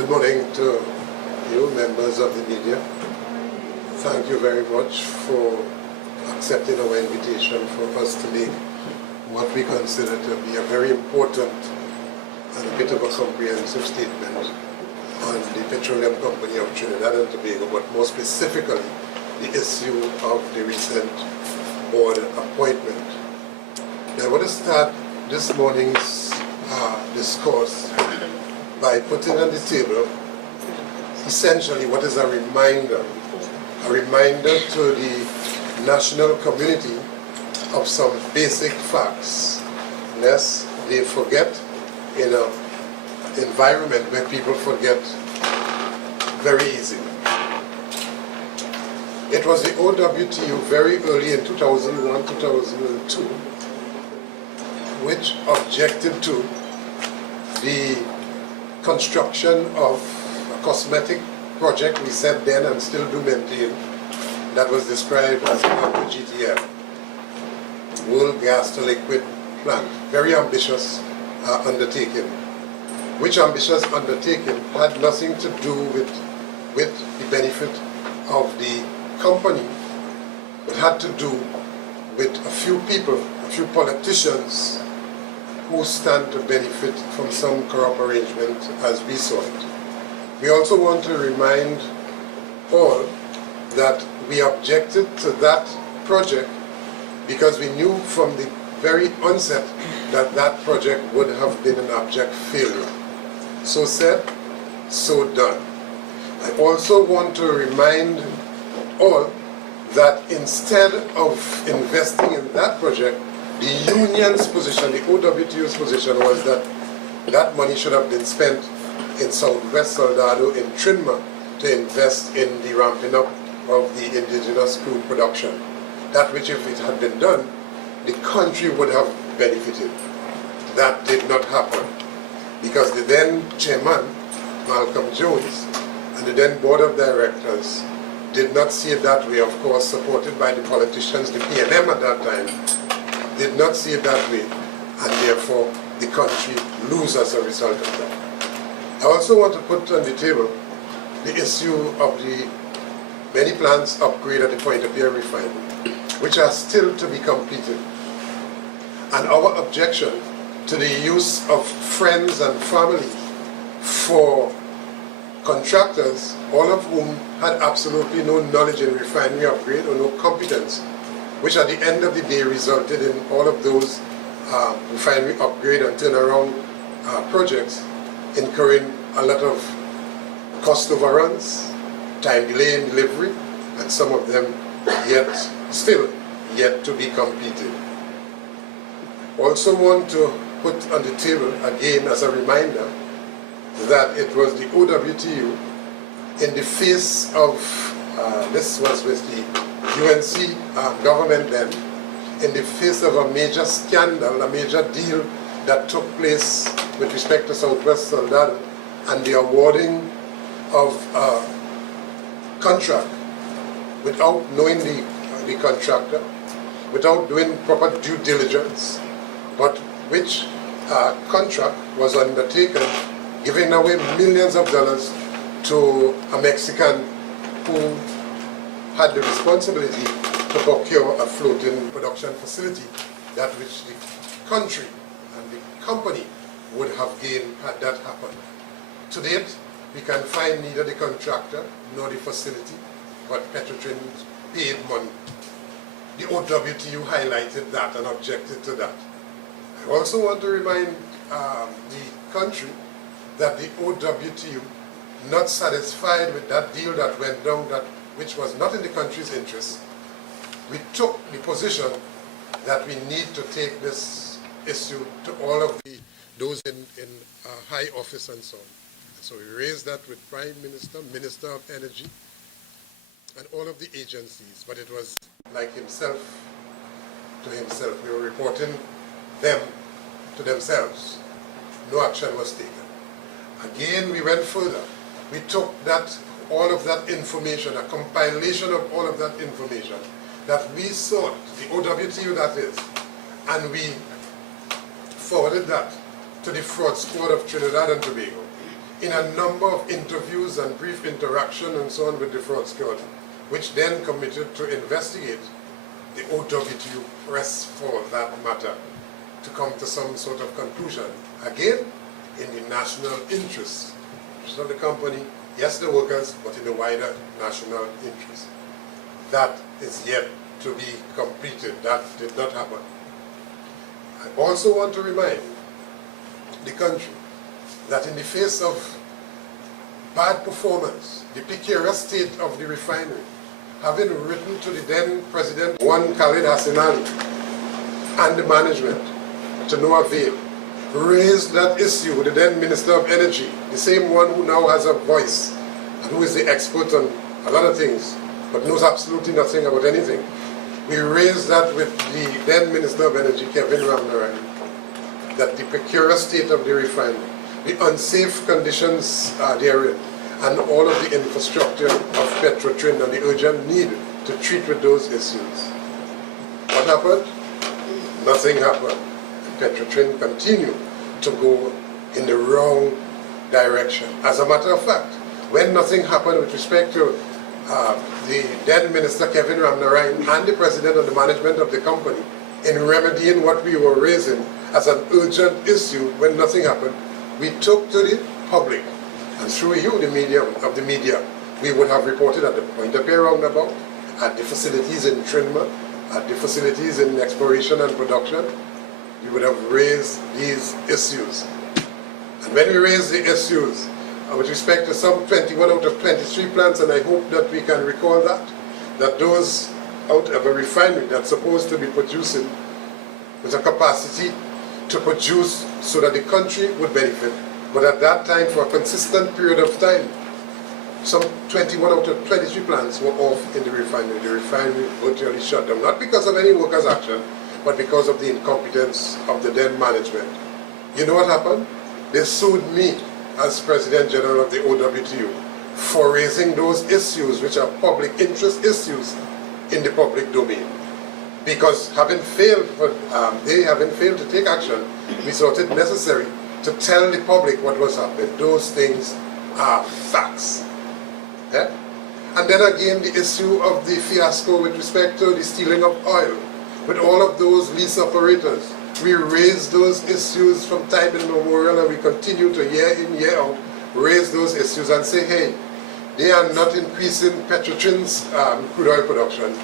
Good morning to you, members of the media. Thank you very much for accepting our invitation for us to make what we consider to be a very important and a bit of a comprehensive statement on the Petroleum Company of Trinidad and Tobago, but more specifically, the issue of the recent board appointment. Now, I want to start this morning's discourse by putting on the table essentially what is a reminder to the national community of some basic facts, lest they forget in an environment where people forget very easily. It was the OWTU very early in 2001-2002 which objected to the construction of a cosmetic project we said then and still do maintain that was described as the GTL, World Gas to Liquid Plant. Very ambitious undertaking, which ambitious undertaking had nothing to do with the benefit of the company. It had to do with a few people, a few politicians who stand to benefit from some corrupt arrangement as we saw it. We also want to remind all that we objected to that project because we knew from the very onset that that project would have been an abject failure. So said, so done. I also want to remind all that instead of investing in that project, the union's position, the OWTU's position was that that money should have been spent in Southwest Soldado, in Trinma, to invest in the ramping up of the indigenous crude production. That which, if it had been done, the country would have benefited. That did not happen because the then chairman, Malcolm Jones, and the then board of directors did not see it that way, of course, supported by the politicians, the PNM at that time, did not see it that way, and therefore the country lose as a result of that. I also want to put on the table the issue of the many plants upgrade at the Point of Air refinery, which are still to be completed, and our objection to the use of friends and family for contractors, all of whom had absolutely no knowledge in refinery upgrade or no competence, which at the end of the day resulted in all of those refinery upgrade and turnaround projects incurring a lot of cost overruns, time delay in delivery, and some of them still yet to be completed. Also want to put on the table again as a reminder that it was the OWTU in the face of, this was with the UNC government then, in the face of a major scandal, a major deal that took place with respect to Southwest Soldado and the awarding of a contract without knowing the contractor, without doing proper due diligence, but which contract was undertaken giving away millions of dollars to a Mexican who had the responsibility to procure a floating production facility, that which the country and the company would have gained had that happened. To date, we can find neither the contractor nor the facility, but Petrotrin paid money. The OWTU highlighted that and objected to that. I also want to remind the country that the OWTU, not satisfied with that deal that went down, which was not in the country's interest, we took the position that we need to take this issue to all of those in high office and so on. So we raised that with Prime Minister, Minister of Energy, and all of the agencies, but it was like himself to himself. We were reporting them to themselves. No action was taken. Again, we went further. We took all of that information, a compilation of all of that information that we sought, the OWTU that is, and we forwarded that to the fraud squad of Trinidad and Tobago. in a number of interviews and brief interaction and so on with the fraud squad, which then committed to investigate the OWTU press for that matter to come to some sort of conclusion, again, in the national interest. It's not the company, yes, the workers, but in the wider national interest. That is yet to be completed. That did not happen. I also want to remind the country that in the face of bad performance, the precarious state of the refinery, having written to the then President one Khalid Hassan Ali and the management to no avail, raised that issue with the then Minister of Energy, the same one who now has a voice and who is the expert on a lot of things, but knows absolutely nothing about anything. We raised that with the then Minister of Energy, Kevin Ramnaran, that the precarious state of the refinery, the unsafe conditions therein, and all of the infrastructure of Petrotrin and the urgent need to treat with those issues. What happened? Nothing happened. Petrotrin continued to go in the wrong direction. As a matter of fact, when nothing happened with respect to the then Minister Kevin Ramnaran and the President and the management of the company in remedying what we were raising as an urgent issue, when nothing happened, we took to the public, and through you, the media, we would have reported at the Point of Pear roundabout, at the facilities in Trinma, at the facilities in exploration and production. We would have raised these issues. And when we raised the issues, with respect to some 21 out of 23 plants, and I hope that we can recall that those out of a refinery that's supposed to be producing with a capacity to produce so that the country would benefit, but at that time, for a consistent period of time, some 21 out of 23 plants were off in the refinery. The refinery virtually shut down, not because of any workers' action, but because of the incompetence of the then management. You know what happened? They sued me as President General of the OWTU for raising those issues which are public interest issues in the public domain. Because having failed to take action, we thought it necessary to tell the public what was happening. Those things are facts. Yeah? And then again, the issue of the fiasco with respect to the stealing of oil, with all of those lease operators. We raised those issues from time immemorial, and we continue to year in, year out, raise those issues and say, hey, they are not increasing Petrotrin's crude oil production.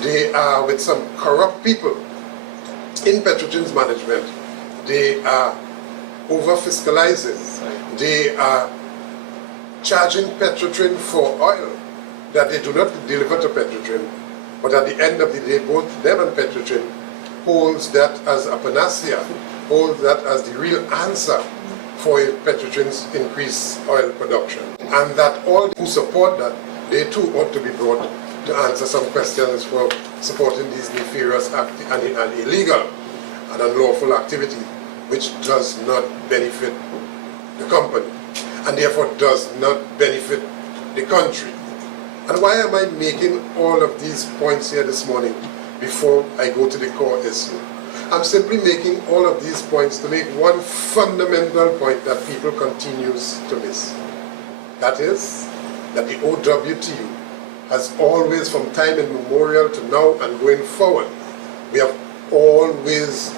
They are with some corrupt people in Petrotrin's management. They are over-fiscalizing. They are charging Petrotrin for oil that they do not deliver to Petrotrin. But at the end of the day, both them and Petrotrin holds that as a panacea, holds that as the real answer for Petrotrin's increased oil production. And that all who support that, they too ought to be brought to answer some questions for supporting these nefarious and illegal and unlawful activity, which does not benefit the company and therefore does not benefit the country. And why am I making all of these points here this morning before I go to the core issue? I'm simply making all of these points to make one fundamental point that people continues to miss. That is, that the OWTU has always, from time immemorial to now and going forward, we have always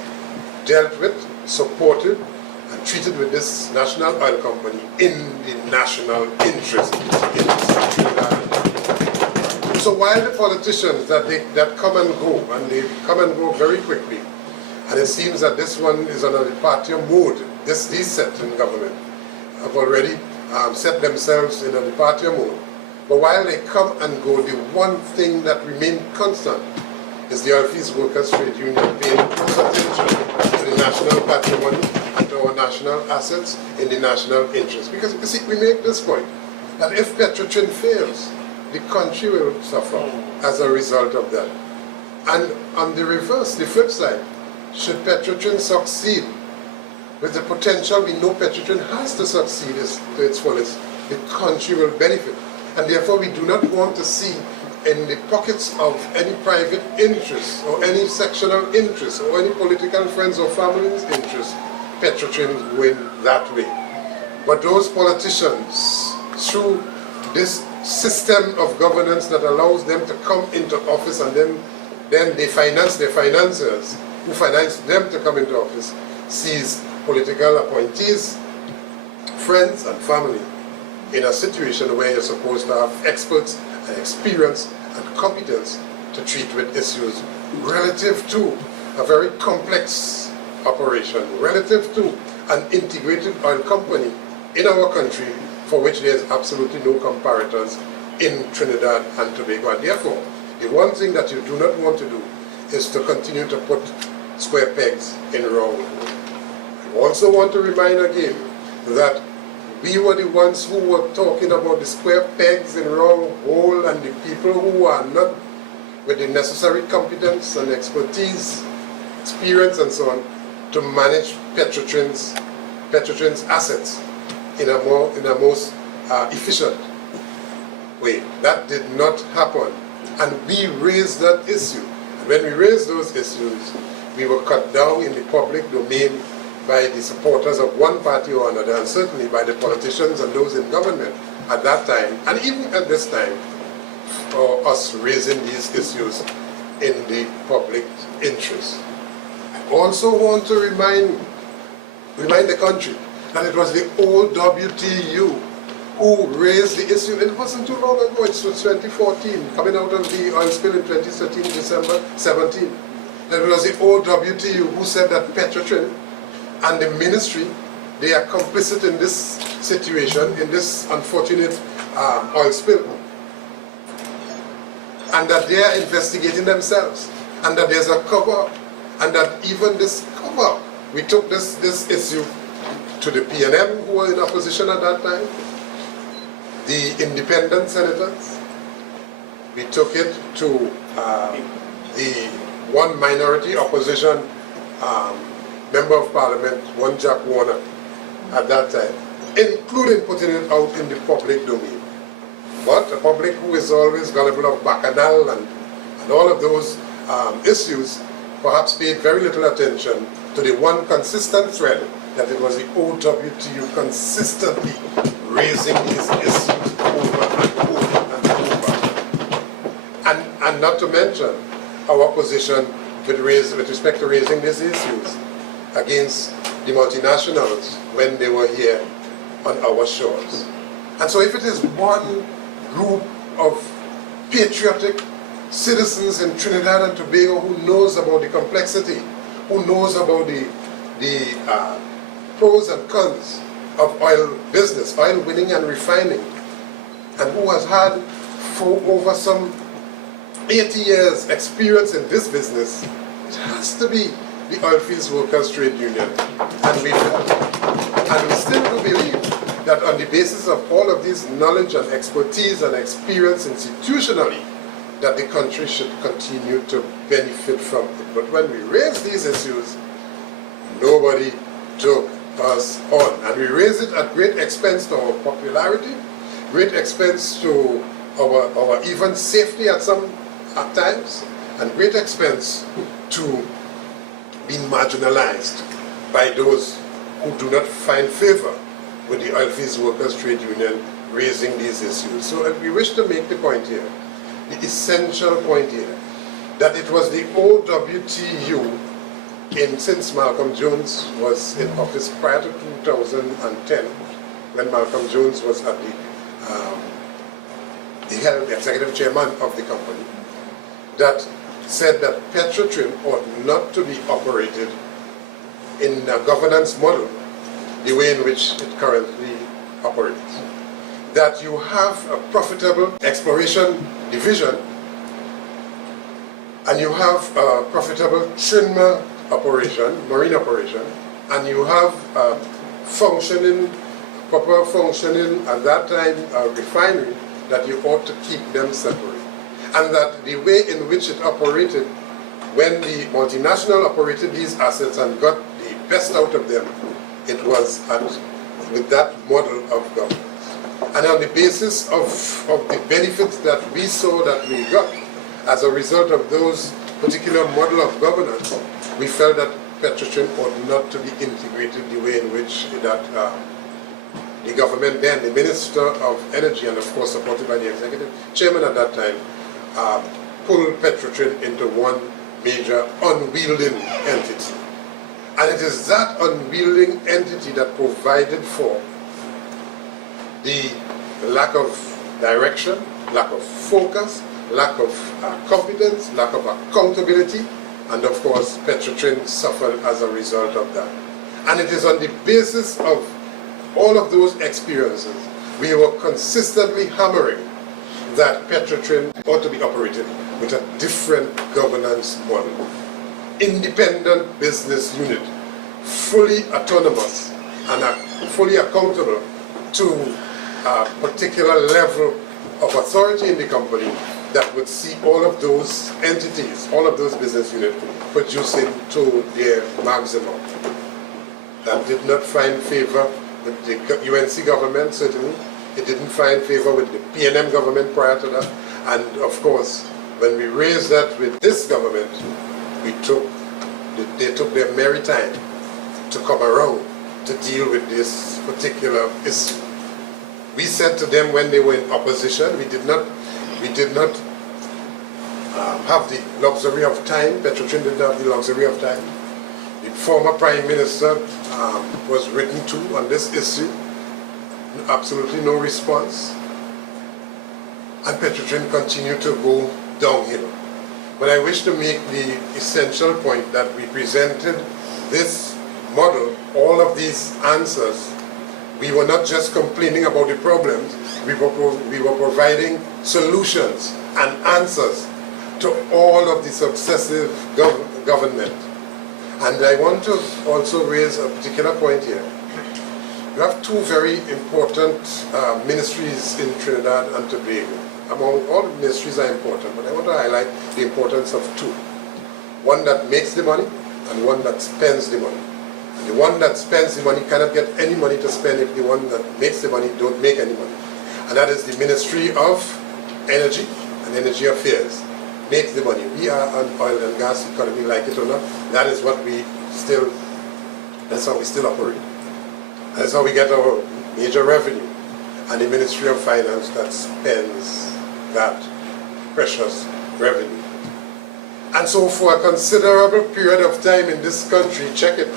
dealt with, supported, and treated with this national oil company in the national interest. So while the politicians that come and go, and they come and go very quickly, and it seems that this one is on a departure mode, these set in government have already set themselves in a departure mode. But while they come and go, the one thing that remains constant is the Oilfields Workers Trade Union paying close attention to the national patrimony and to our national assets in the national interest. Because you see, we make this point, that if Petrotrin fails, the country will suffer as a result of that. And on the reverse, the flip side, should Petrotrin succeed with the potential we know Petrotrin has to succeed to its fullest, the country will benefit. And therefore we do not want to see in the pockets of any private interest or any sectional interest or any political friends or family's interest, Petrotrin win that way. But those politicians, through this system of governance that allows them to come into office and then they finance their financiers, who finance them to come into office, sees political appointees, friends and family in a situation where you're supposed to have experts and experience and competence to treat with issues relative to a very complex operation, relative to an integrated oil company in our country for which there's absolutely no comparators in Trinidad and Tobago. And therefore, the one thing that you do not want to do is to continue to put square pegs in round holes. I also want to remind again that we were the ones who were talking about the square pegs in round hole and the people who are not with the necessary competence and expertise, experience and so on to manage Petrotrin's assets in a most efficient way. That did not happen, and we raised that issue. And when we raised those issues, we were cut down in the public domain by the supporters of one party or another, and certainly by the politicians and those in government at that time, and even at this time, for us raising these issues in the public interest. I also want to remind the country that it was the OWTU who raised the issue. It wasn't too long ago, it was 2014, coming out of the oil spill in 2013, December 17. That it was the OWTU who said that Petrotrin and the ministry, they are complicit in this situation, in this unfortunate oil spill, and that they are investigating themselves, and that there's a cover-up, and that even this cover-up, we took this issue to the PNM who were in opposition at that time, the independent senators, we took it to the one minority opposition member of parliament, one Jack Warner at that time, including putting it out in the public domain. But the public, who is always gullible of bacchanal and all of those issues, perhaps paid very little attention to the one consistent thread that it was the OWTU consistently raising these issues over and over and over. And not to mention our position with respect to raising these issues against the multinationals when they were here on our shores. And so if it is one group of patriotic citizens in Trinidad and Tobago who knows about the complexity, who knows about the pros and cons of oil business, oil winning and refining, and who has had for over some 80 years experience in this business, it has to be the Oilfields Workers Trade Union. And we still do believe that on the basis of all of this knowledge and expertise and experience institutionally, that the country should continue to benefit from it. But when we raise these issues, nobody took us on. And we raised it at great expense to our popularity, great expense to our even safety at times, and great expense to being marginalized by those who do not find favor with the Oilfields Workers Trade Union raising these issues. So we wish to make the point here, the essential point here, that it was the OWTU, since Malcolm Jones was in office prior to 2010, when Malcolm Jones was at the executive chairman of the company, that said that Petrotrin ought not to be operated in a governance model the way in which it currently operates. That you have a profitable exploration division and you have a profitable trinma operation, marine operation, and you have proper functioning at that time refinery, that you ought to keep them separate. And that the way in which it operated, when the multinational operated these assets and got the best out of them, it was with that model of governance. And on the basis of the benefits that we saw that we got as a result of those particular model of governance, we felt that Petrotrin ought not to be integrated the way in which the government then, the Minister of Energy, and of course supported by the executive chairman at that time, pulled Petrotrin into one major unwielding entity. And it is that unwielding entity that provided for the lack of direction, lack of focus, lack of competence, lack of accountability, and of course Petrotrin suffered as a result of that. And it is on the basis of all of those experiences we were consistently hammering that Petrotrin ought to be operated with a different governance model. Independent business unit, fully autonomous and fully accountable to a particular level of authority in the company that would see all of those entities, all of those business units producing to their maximum. That did not find favor with the UNC government, certainly. It didn't find favor with the PNM government prior to that. And of course, when we raised that with this government, they took their merry time to come around to deal with this particular issue. We said to them when they were in opposition, we did not have the luxury of time. Petrotrin didn't have the luxury of time. The former Prime Minister was written to on this issue. Absolutely no response. And Petrotrin continued to go downhill. But I wish to make the essential point that we presented this model, all of these answers. We were not just complaining about the problems, we were providing solutions and answers to all of the successive government. And I want to also raise a particular point here. You have two very important ministries in Trinidad and Tobago. Among all the ministries are important, but I want to highlight the importance of two. One that makes the money and one that spends the money. And the one that spends the money cannot get any money to spend if the one that makes the money don't make any money. And that is the Ministry of Energy and Energy Affairs. Makes the money. We are an oil and gas economy, like it or not. That is what that's how we still operate. That's how we get our major revenue. And the Ministry of Finance that spends that precious revenue. And so for a considerable period of time in this country, check it,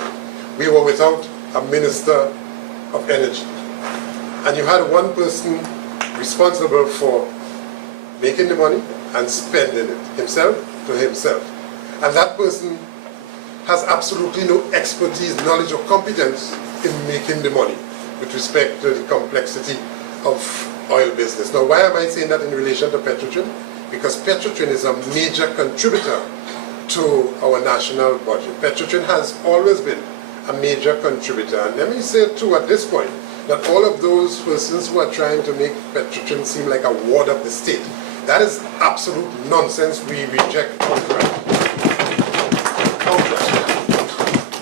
we were without a Minister of Energy. And you had one person responsible for making the money and spending it, himself to himself. And that person has absolutely no expertise, knowledge or competence in making the money with respect to the complexity of oil business. Now, why am I saying that in relation to Petrotrin? Because Petrotrin is a major contributor to our national budget. Petrotrin has always been a major contributor. And let me say too at this point that all of those persons who are trying to make Petrotrin seem like a ward of the state, that is absolute nonsense. We reject outright.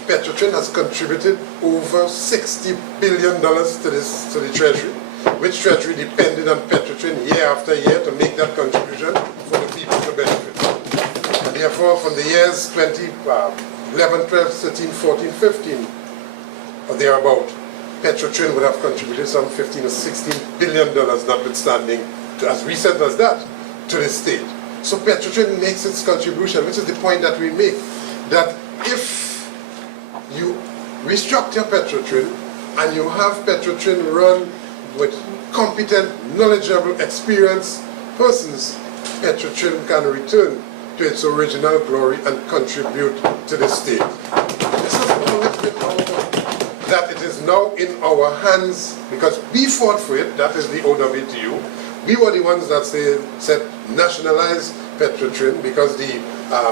Petrotrin has contributed over $60 billion to the Treasury, which Treasury depended on Petrotrin year after year to make that contribution for the people to benefit. And therefore, from the years 2011, 12, 13, 14, 15, or thereabout, Petrotrin would have contributed some $15 or $16 billion, notwithstanding, as recent as that, to the state. So Petrotrin makes its contribution, which is the point that we make, that if you restructure Petrotrin and you have Petrotrin run with competent, knowledgeable, experienced persons, Petrotrin can return to its original glory and contribute to the state. This has always been our point, that it is now in our hands, because we fought for it, that is the OWTU. We were the ones that said nationalize Petrotrin, because the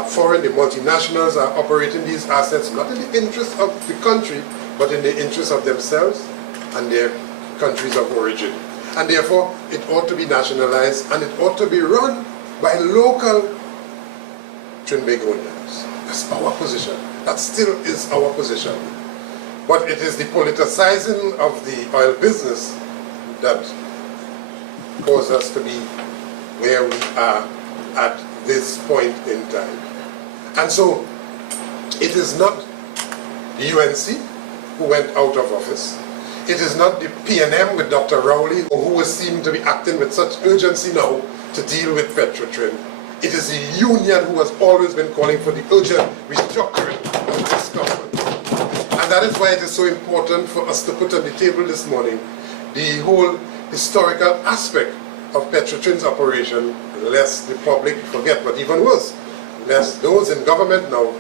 foreign, the multinationals are operating these assets not in the interest of the country, but in the interest of themselves and their countries of origin. And therefore, it ought to be nationalized and it ought to be run by local Trinbagonians. That's our position. That still is our position. But it is the politicizing of the oil business that caused us to be where we are at this point in time. And so, it is not the UNC who went out of office. It is not the PNM with Dr. Rowley who seem to be acting with such urgency now to deal with Petrotrin. It is the union who has always been calling for the urgent restructuring of this government. And that is why it is so important for us to put on the table this morning the whole historical aspect of Petrotrin's operation, lest the public forget, but even worse, lest those in government now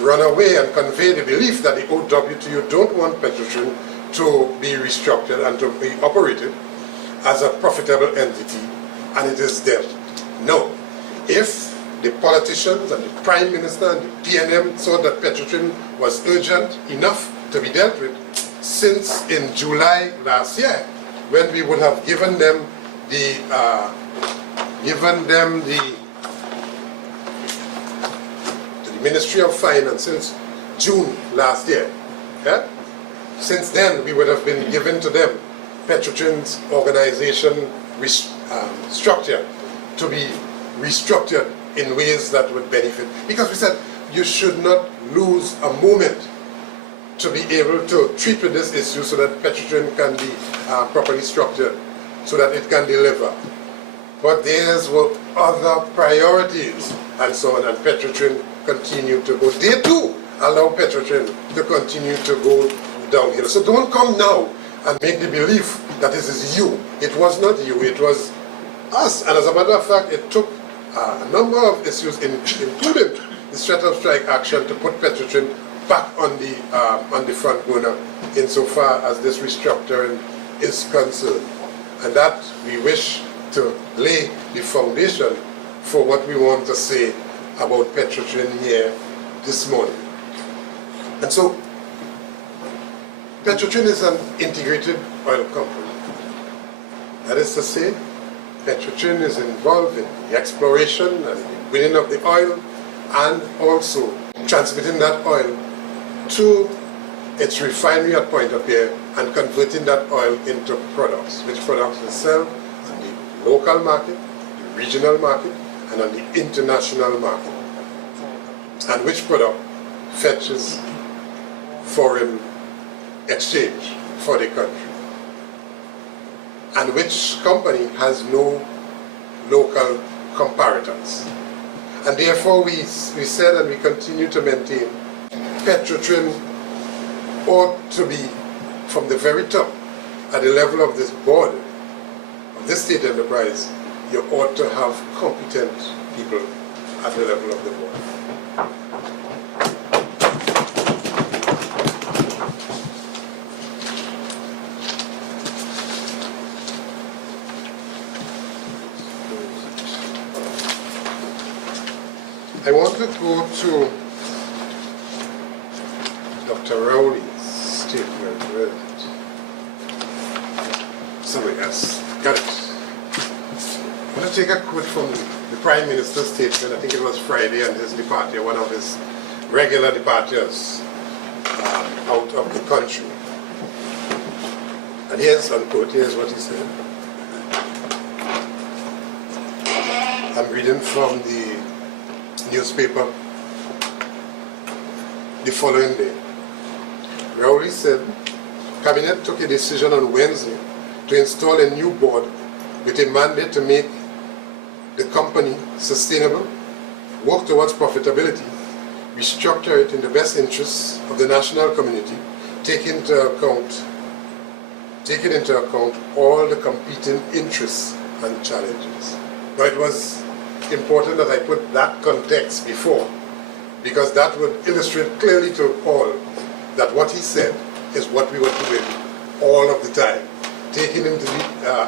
run away and convey the belief that the OWTU don't want Petrotrin to be restructured and to be operated as a profitable entity, and it is dead. No. If the politicians and the Prime Minister and the PNM thought that Petrotrin was urgent enough to be dealt with, since in July last year, when we would have given them the Ministry of Finance since June last year. Yeah? Since then, we would have been given to them Petrotrin's organization structure to be restructured in ways that would benefit. Because we said you should not lose a moment to be able to treat with this issue so that Petrotrin can be properly structured, so that it can deliver. But there were other priorities and so on, and Petrotrin continued to go. They too allow Petrotrin to continue to go downhill. So don't come now and make the belief that this is you. It was not you, it was us. And as a matter of fact, it took a number of issues, including the threat of strike action, to put Petrotrin back on the front burner insofar as this restructuring is concerned. And that we wish to lay the foundation for what we want to say about Petrotrin here this morning. And so, Petrotrin is an integrated oil company. That is to say, Petrotrin is involved in the exploration and the winning of the oil, and also transmitting that oil to its refinery at Point of Pierre and converting that oil into products, which products will sell on the local market, the regional market, and on the international market, and which product fetches foreign exchange for the country, and which company has no local comparators. And therefore we said, and we continue to maintain, Petrotrin ought to be, from the very top, at the level of this board, of this state enterprise, you ought to have competent people at the level of the board. I want to go to Dr. Rowley's statement. Where is it? Somebody else. Got it. I'm going to take a quote from the Prime Minister's statement. I think it was Friday, and his departure, one of his regular departures out of the country. And here's, unquote, here's what he said. I'm reading from the newspaper the following day. Rowley said, Cabinet took a decision on Wednesday to install a new board with a mandate to make the company sustainable, work towards profitability, restructure it in the best interests of the national community, taking into account all the competing interests and challenges. Now, it was important that I put that context before, because that would illustrate clearly to all that what he said is what we were doing all of the time, taking into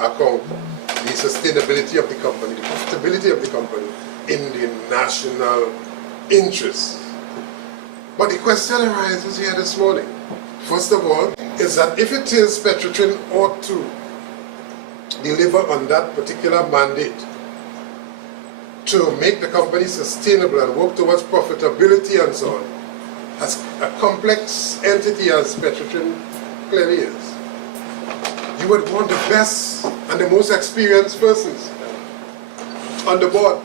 account the sustainability of the company, the profitability of the company in the national interest. But the question arises here this morning, first of all, is that if it is Petrotrin ought to deliver on that particular mandate to make the company sustainable and work towards profitability and so on, as a complex entity as Petrotrin clearly is, you would want the best and the most experienced persons on the board.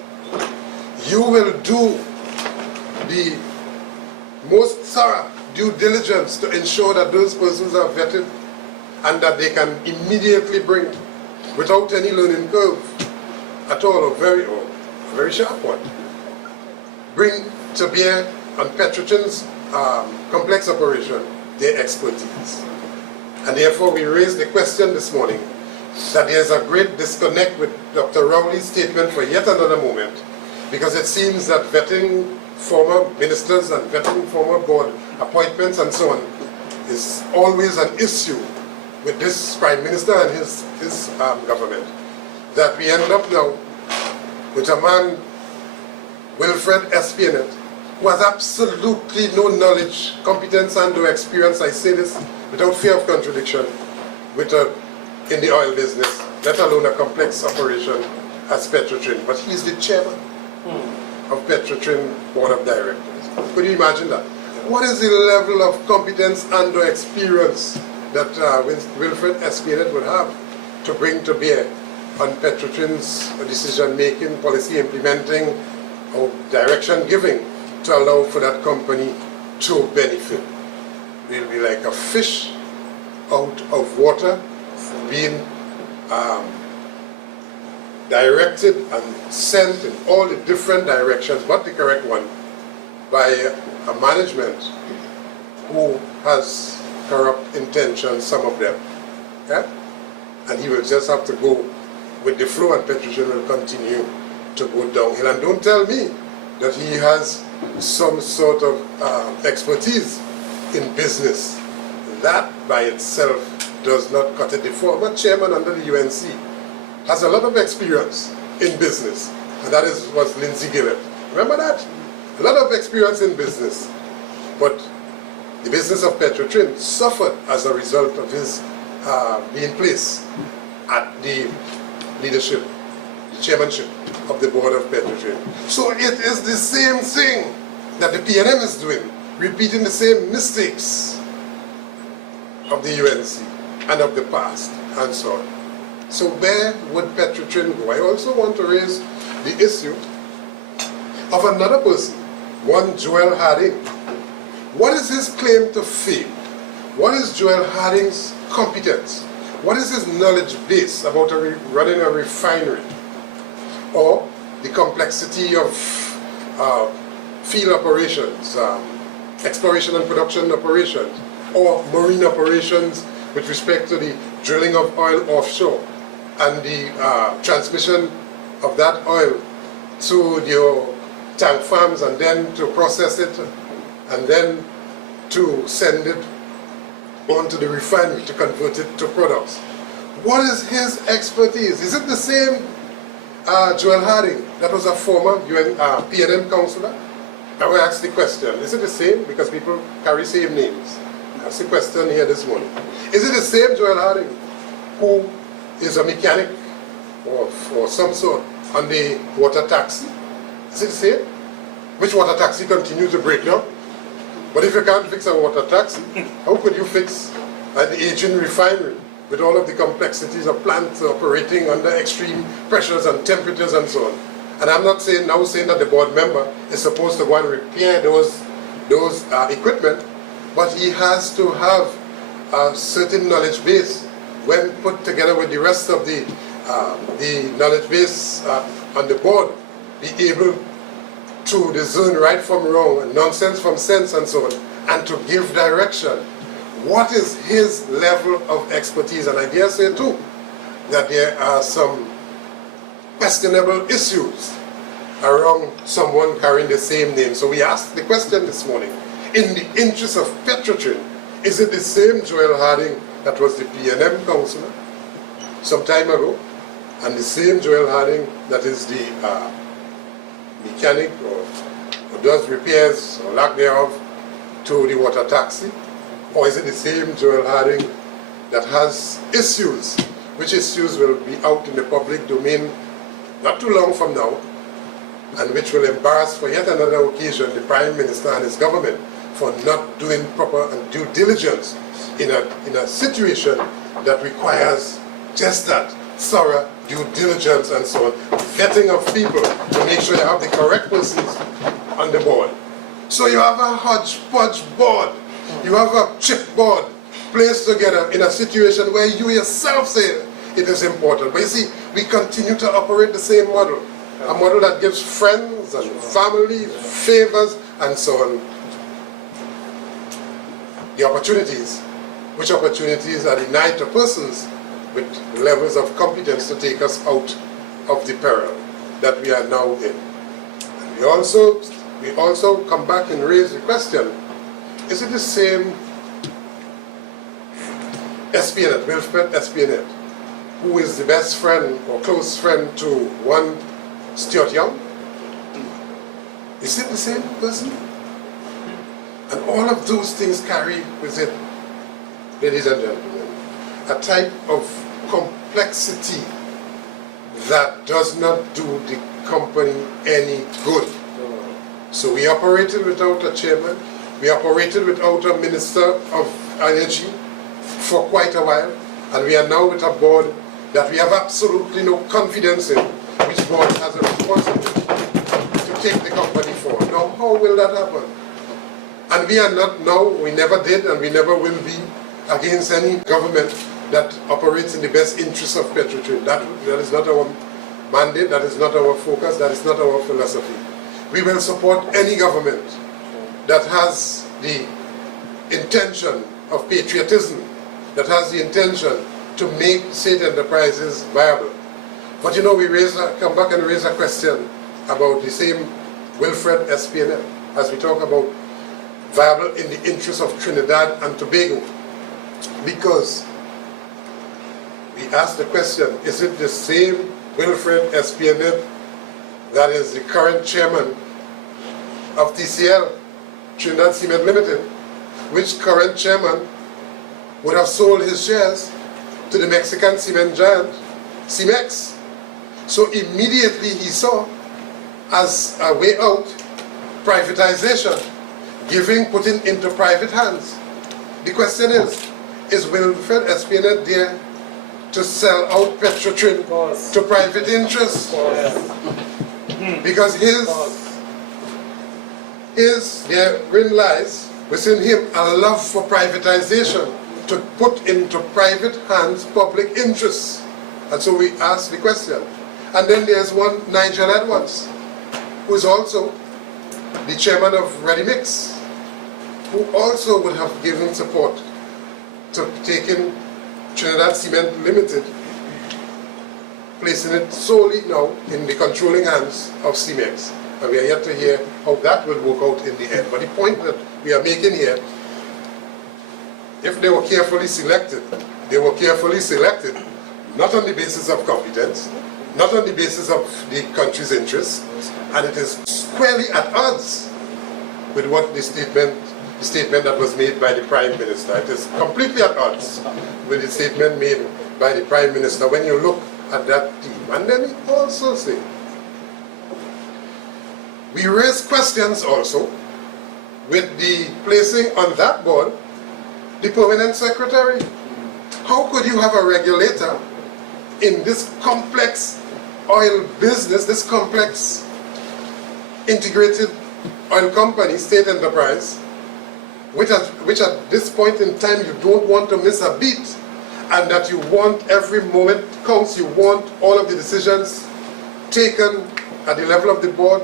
You will do the most thorough due diligence to ensure that those persons are vetted and that they can immediately bring, without any learning curve at all, or a very sharp one, bring to bear on Petrotrin's complex operation their expertise. And therefore we raised the question this morning that there's a great disconnect with Dr. Rowley's statement for yet another moment, because it seems that vetting former ministers and vetting former board appointments and so on is always an issue with this Prime Minister and his government. That we end up now with a man, Wilfred S. Pianet, who has absolutely no knowledge, competence, and no experience, I say this without fear of contradiction, in the oil business, let alone a complex operation as Petrotrin. But he's the chairman of Petrotrin Board of Directors. Could you imagine that? What is the level of competence and or experience that Wilfred S. Pianet would have to bring to bear on Petrotrin's decision-making, policy implementing, or direction giving to allow for that company to benefit? We'll be like a fish out of water, being directed and sent in all the different directions, but the correct one, by a management who has corrupt intentions, some of them. Yeah? And he will just have to go with the flow, and Petrotrin will continue to go downhill. And don't tell me that he has some sort of expertise in business. That by itself does not cut it. The former chairman under the UNC has a lot of experience in business, and that was Lindsay Gillett. Remember that? A lot of experience in business. But the business of Petrotrin suffered as a result of his being placed at the leadership, the chairmanship of the board of Petrotrin. So it is the same thing that the PNM is doing, repeating the same mistakes of the UNC and of the past, and so on. So where would Petrotrin go? I also want to raise the issue of another person, one Joel Harding. What is his claim to fame? What is Joel Harding's competence? What is his knowledge base about running a refinery? Or the complexity of field operations, exploration and production operations, or marine operations with respect to the drilling of oil offshore and the transmission of that oil to your tank farms, and then to process it, and then to send it onto the refinery to convert it to products. What is his expertise? Is it the same Joel Harding that was a former PNM councillor? I will ask the question, is it the same? Because people carry same names. That's the question here this morning. Is it the same Joel Harding who is a mechanic or some sort on the water taxi? Is it the same? Which water taxi continues to break down? But if you can't fix a water taxi, how could you fix an aging refinery with all of the complexities of plants operating under extreme pressures and temperatures and so on? And I'm not saying that the board member is supposed to go and repair those equipment, but he has to have a certain knowledge base when put together with the rest of the knowledge base on the board, be able to discern right from wrong and nonsense from sense and so on, and to give direction. What is his level of expertise? And I dare say too that there are some questionable issues around someone carrying the same name. So we asked the question this morning, in the interest of Petrotrin, is it the same Joel Harding that was the PNM councillor some time ago, and the same Joel Harding that is the mechanic or does repairs or lack thereof to the water taxi? Or is it the same Joel Harding that has issues, which issues will be out in the public domain not too long from now, and which will embarrass for yet another occasion the Prime Minister and his government for not doing proper and due diligence in a situation that requires just that, thorough due diligence and so on, vetting of people to make sure you have the correct persons on the board. So you have a hodgepodge board, you have a chip board, placed together in a situation where you yourself say it is important. But you see, we continue to operate the same model. A model that gives friends and family favors and so on. The opportunities, which opportunities are denied to persons with levels of competence to take us out of the peril that we are now in. And we also come back and raise the question, is it the same SPNet, Wilfred SPNet, who is the best friend or close friend to one Stuart Young? Is it the same person? And all of those things carry with it, ladies and gentlemen, a type of complexity that does not do the company any good. So we operated without a chairman, we operated without a minister of energy for quite a while, and we are now with a board that we have absolutely no confidence in, which board has a responsibility to take the company forward. Now, how will that happen? And we are not now, we never did, and we never will be against any government that operates in the best interests of Petrotrin. That is not our mandate, that is not our focus, that is not our philosophy. We will support any government that has the intention of patriotism, that has the intention to make state enterprises viable. But you know, we come back and raise a question about the same Wilfred SPNL as we talk about viable in the interest of Trinidad and Tobago. Because we ask the question, is it the same Wilfred SPNL that is the current chairman of TCL, Trinidad Cement Limited, which current chairman would have sold his shares to the Mexican cement giant, Cemex. So immediately he saw as a way out privatization, putting into private hands. The question is Wilfred SPNet there to sell out Petrotrin to private interests? Because therein lies within him a love for privatization, to put into private hands public interests. And so we ask the question. And then there's one Nigel Edwards, who is also the chairman of Ready Mix, who also would have given support to taking Trinidad Cement Limited, placing it solely now in the controlling hands of Cemex. And we are yet to hear how that will work out in the end. But the point that we are making here, if they were carefully selected, not on the basis of competence, not on the basis of the country's interests, and it is squarely at odds with what the statement that was made by the Prime Minister. It is completely at odds with the statement made by the Prime Minister when you look at that team. And then we also say, we raise questions also with the placing on that board the permanent secretary. How could you have a regulator in this complex oil business, this complex integrated oil company, state enterprise, which at this point in time you don't want to miss a beat, and that you want every moment counts, you want all of the decisions taken at the level of the board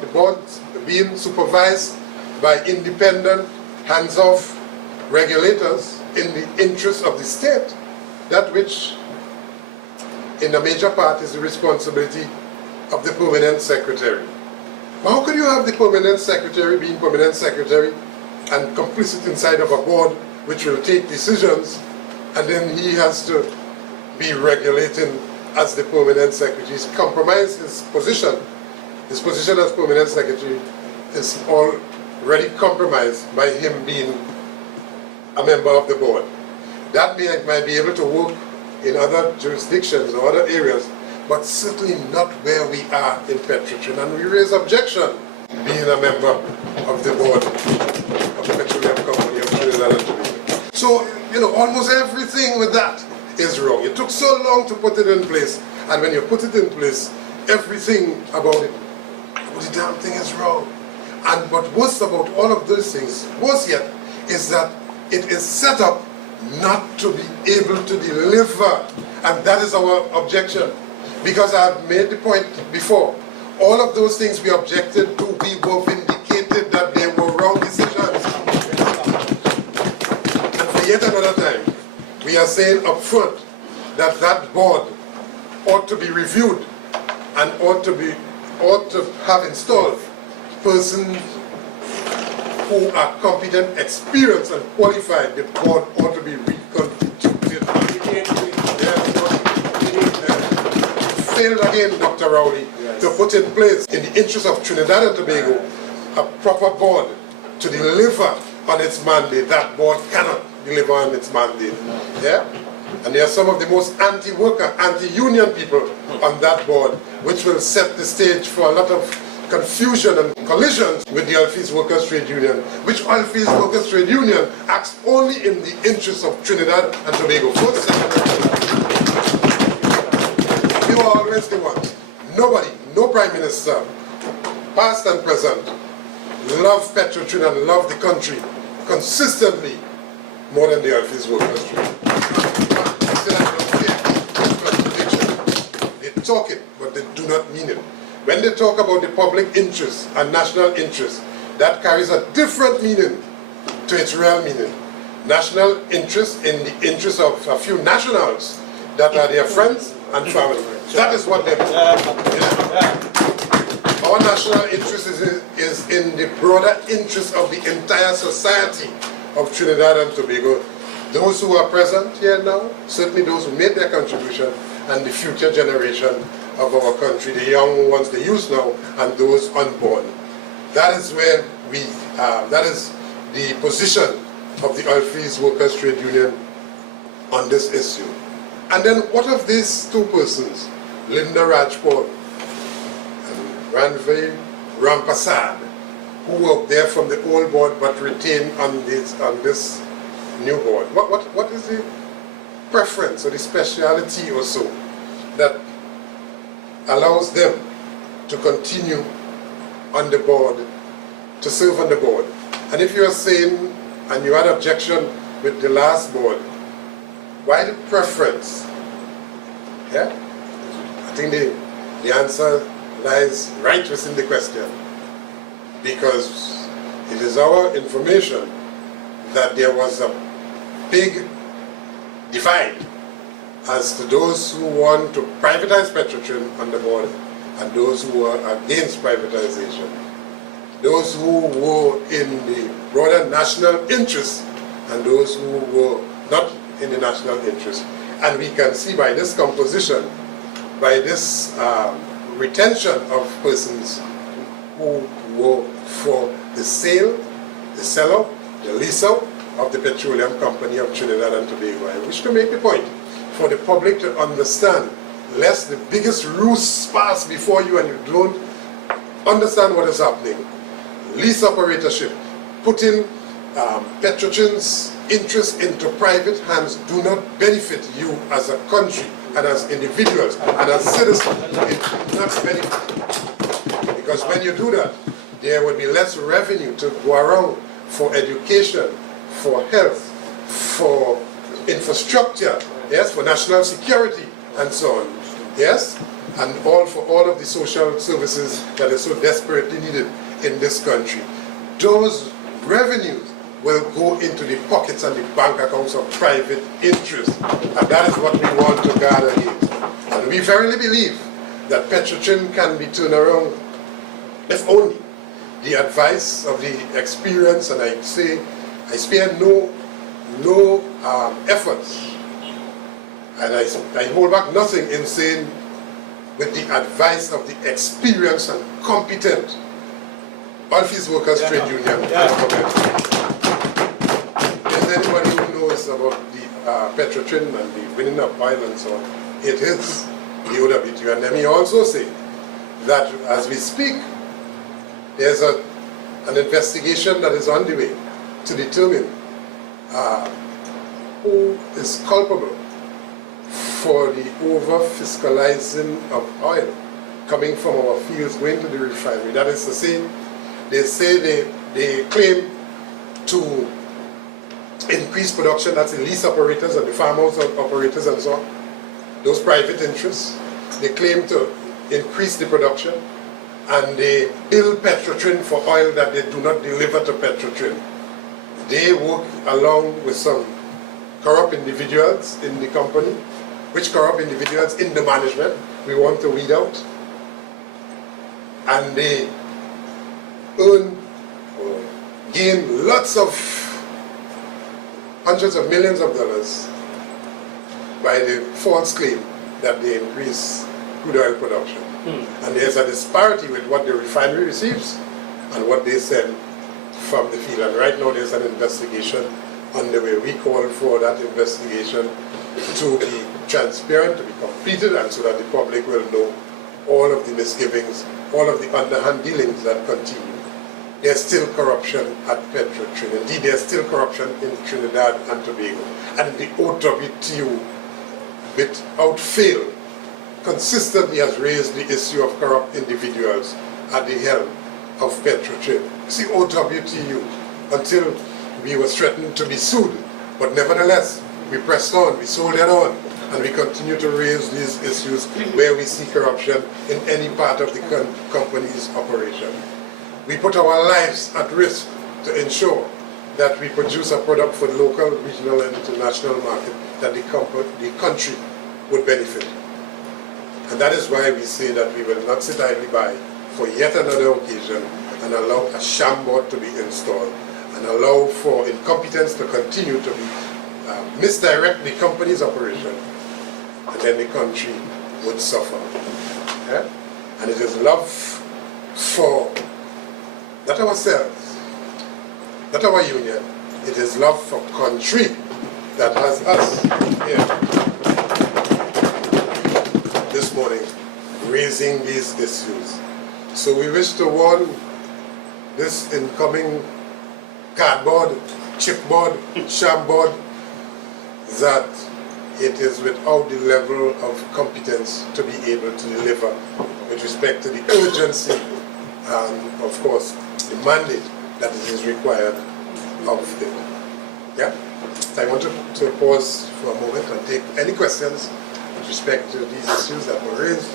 being supervised by independent, hands-off regulators in the interest of the state, that which in a major part is the responsibility of the permanent secretary. But how could you have the permanent secretary being permanent secretary and complicit inside of a board which will take decisions, and then he has to be regulating as the permanent secretary? He's compromised his position. His position as permanent secretary is already compromised by him being a member of the board. That might be able to work in other jurisdictions or other areas, but certainly not where we are in Petrotrin. And we raise objection being a member of the board of the Petroleum Company of Trinidad and Tobago. So, you know, almost everything with that is wrong. It took so long to put it in place, and when you put it in place, everything about it, the damn thing is wrong. And but worst about all of those things, worse yet, is that it is set up not to be able to deliver. And that is our objection. Because I've made the point before, all of those things we objected to, we were vindicated that they were wrong decisions. And for yet another time, we are saying up front that that board ought to be reviewed and ought to have installed persons who are competent, experienced, and qualified. The board ought to be reconstituted. Failed again, Dr. Rowley, to put in place, in the interest of Trinidad and Tobago, a proper board to deliver on its mandate. That board cannot deliver on its mandate. Yeah? And there are some of the most anti-worker, anti-union people on that board, which will set the stage for a lot of confusion and collisions with the Oilfields Workers Trade Union, which Oilfields Workers Trade Union acts only in the interest of Trinidad and Tobago. We were always the ones. Nobody, no Prime Minister, past and present, love Petrotrin and love the country consistently more than the Oilfields Workers Trade. They talk it, but they do not mean it. When they talk about the public interest and national interest, that carries a different meaning to its real meaning. National interest in the interest of a few nationals that are their friends and family. That is what they mean. Our national interest is in the broader interest of the entire society of Trinidad and Tobago. Those who are present here now, certainly those who made their contribution, and the future generation of our country, the young ones, the youth now, and those unborn. That is where that is the position of the Oilfields Workers Trade Union on this issue. And then what of these two persons, Linda Rajpal and Ranveer Rampasad, who were there from the old board but retained on this new board? What is the preference or the speciality or so that allows them to continue on the board, to serve on the board? And if you are saying, and you had objection with the last board, why the preference? Yeah? I think the answer lies right within the question. Because it is our information that there was a big divide as to those who want to privatize Petrotrin on the board and those who were against privatization. Those who were in the broader national interest and those who were not in the national interest. And we can see by this composition, by this retention of persons who were for the sale, the sell-out, the lease-out of the Petroleum Company of Trinidad and Tobago. I wish to make the point for the public to understand, lest the biggest ruse pass before you and you don't understand what is happening. Lease operatorship, putting Petrotrin's interest into private hands do not benefit you as a country and as individuals and as citizens. It does not benefit. Because when you do that, there will be less revenue to go around for education, for health, for infrastructure, yes, for national security, and so on, yes, and for all of the social services that are so desperately needed in this country. Those revenues will go into the pockets and the bank accounts of private interests, and that is what we want to guard against. And we verily believe that Petrotrin can be turned around if only the advice of the experience, and I spare no efforts, and I hold back nothing in saying with the advice of the experienced and competent Oilfields Workers Trade Union. Is anybody who knows about the Petrotrin and the winning of oil and so on? It is the OWTU. And let me also say that as we speak, there's an investigation that is on the way to determine who is culpable for the over-fiscalizing of oil coming from our fields going to the refinery. That is to say, they claim to increase production, that's the lease operators and the farmhouse operators and so on. Those private interests, they claim to increase the production, and they bill Petrotrin for oil that they do not deliver to Petrotrin. They work along with some corrupt individuals in the company, which corrupt individuals in the management we want to weed out. And they earn or gain lots of hundreds of millions of dollars by the false claim that they increase crude oil production. And there's a disparity with what the refinery receives and what they send from the field. And right now there's an investigation underway. We call for that investigation to be transparent, to be completed, and so that the public will know all of the misgivings, all of the underhand dealings that continue. There's still corruption at Petrotrin. Indeed, there's still corruption in Trinidad and Tobago. And the OWTU, without fail, consistently has raised the issue of corrupt individuals at the helm of Petrotrin. See, OWTU, until we were threatened to be sued, but nevertheless, we pressed on, we soldiered on, and we continue to raise these issues where we see corruption in any part of the company's operation. We put our lives at risk to ensure that we produce a product for the local, regional, and international market that the country would benefit. And that is why we say that we will not sit idly by for yet another occasion and allow a sham board to be installed and allow for incompetence to continue to be misdirect the company's operation, and then the country would suffer. Yeah? And it is love for not ourselves, not our union, it is love for country that has us here this morning raising these issues. So we wish to warn this incoming cardboard, chipboard, shambard, that it is without the level of competence to be able to deliver with respect to the urgency and, of course, the mandate that is required of it. Yeah? So I want to pause for a moment and take any questions with respect to these issues that were raised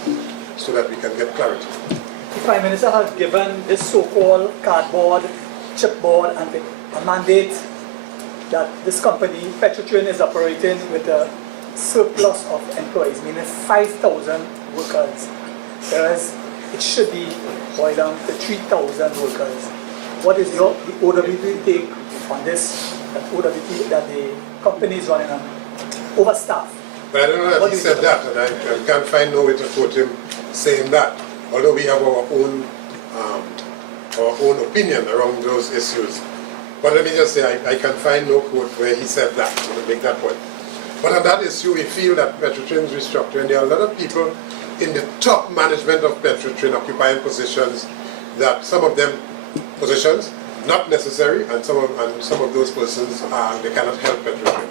so that we can get clarity. The Prime Minister has given this so-called cardboard, chipboard, and a mandate that this company, Petrotrin, is operating with a surplus of employees, meaning 5,000 workers, whereas it should be boiled down to 3,000 workers. What is the OWTU take on this, that the company is running on overstaffed? But I don't know that he said that, and I can't find no way to quote him saying that, although we have our own opinion around those issues. But let me just say, I can find no quote where he said that, to make that point. But on that issue, we feel that Petrotrin's restructuring, there are a lot of people in the top management of Petrotrin occupying positions that some of them positions not necessary, and some of those persons they cannot help Petrotrin,